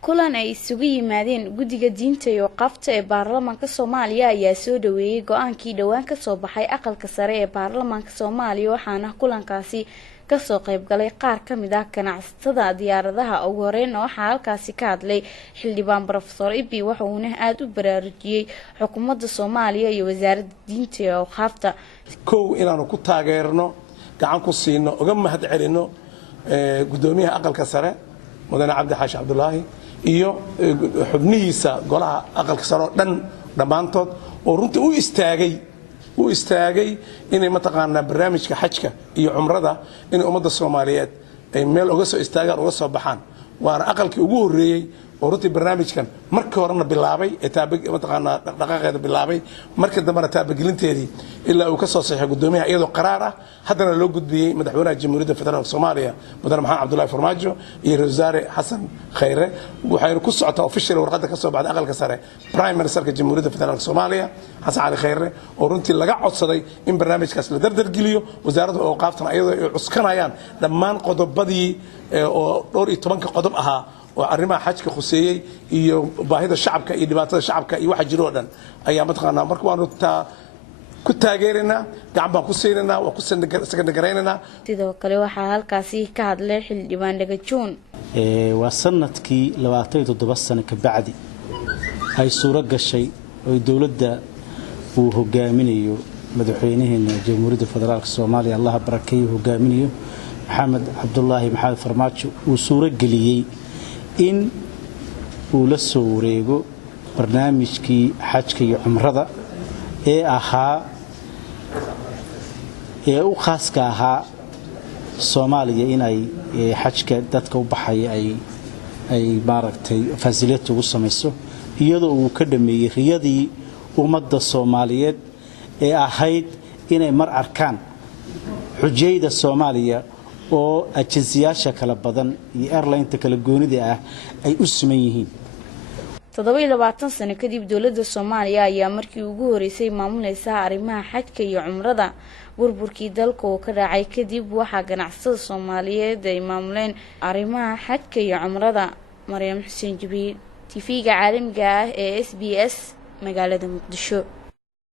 kulan ay isugu yimaadeen guddiga diinta iyo waqaafta ee baarlamaanka Soomaaliya ayaa soo dhaweeyay go'aankii dhawaan ka soo baxay aqalka sare ee baarlamaanka Soomaaliya waxaana kulankaasi ka soo qayb galay qaar ka mid ah ganacsatada diyaaradaha ugu horeyn waxa halkaasi ka hadlay xildhibaan Professor Ibi waxa uu aad u baraarujiyay xukuumadda Soomaaliya iyo wasaaradda diinta iyo waqaafta inaanu ku taageerno gacan ku siino uga mahad celino gudoomiyaha aqalka sare mudane Cabdi Xaashi Cabdullaahi iyo xubnihiisa golaha aqalka sare oo dhan dhamaantood oo runtii u istaagay inay mataqaanaa barnaamijka xajka iyo umrada in ummadda Soomaaliyeed ay meel uga soo istaagaan uga soo baxaan waana aqalkii ugu horeeyay oo runtii barnaamijkan markii horena bilaabay mataqaanaa dhaqaaqeeda bilaabay markii dambena taabagelinteedii ilaa uu ka soo saxay gudoomiyaha iyadoo qaraar ah haddana loo gudbiyay madaxweynaha Jamhuuriyadda Federaalka Soomaaliya mudane Maxamed Cabdullaahi Farmaajo iyo Ra'iisul Wasaare Xasan Khayre waxay ku socotaa official warqadda ka soo baxday aqalka sare Prime Ministerka Jamhuuriyadda Federaalka Soomaaliya Xasan Cali Khayre oo runtii laga codsaday in barnaamijkaas la dardar geliyo wasaaradda waqaaftan iyadoo ay cuskanayaan dhammaan qodobadii oo 12 qodob ahaa oo arrimaha xajka khuseeyay iyo baahida shacabka iyo dhibaatada shacabka iyo waxa jiro dhan ayaa mataqaanaa markii waanu ku taageerinaa gacan baan ku siinaa waa ku sanadgareynaa sidoo kale waxa halkaasi ka hadlay xildhibaan Dhagajoon waa sanadkii 27 sano ka bacdi ay suura gashay oo dawladda uu hogaaminayo madaxweynaha Jamhuuriyadda Federaalka Soomaaliya Allah barakeeyo hogaaminayo Maxamed Cabdullaahi Maxamed Farmaajo uu suura galiyay in uu la soo wareego barnaamijkii xajka iyo umrada ee u khaaska ahaa Soomaaliya in ay xajka dadka u baxay ay maaragtay fasiliyad ugu samayso iyadoo uu ka dhameeyay riyadii ummadda Soomaaliyeed ee ahayd inay mar arkaan xujayda Soomaaliya oo ajensiyaasha kala badan iyo airline-ta kala goonida ah ay u siman yihiin 27 sano kadib dawladda Soomaaliya ayaa markii ugu horeysay maamulaysa arrimaha xajka iyo umrada burburkii dalka oo ka dhacay kadib waxa ganacsatada Soomaaliyeed ay maamuleen arrimaha xajka iyo umrada Maryam Xuseen Jibriil TV-ga caalamiga ah ee SBS magaalada Muqdisho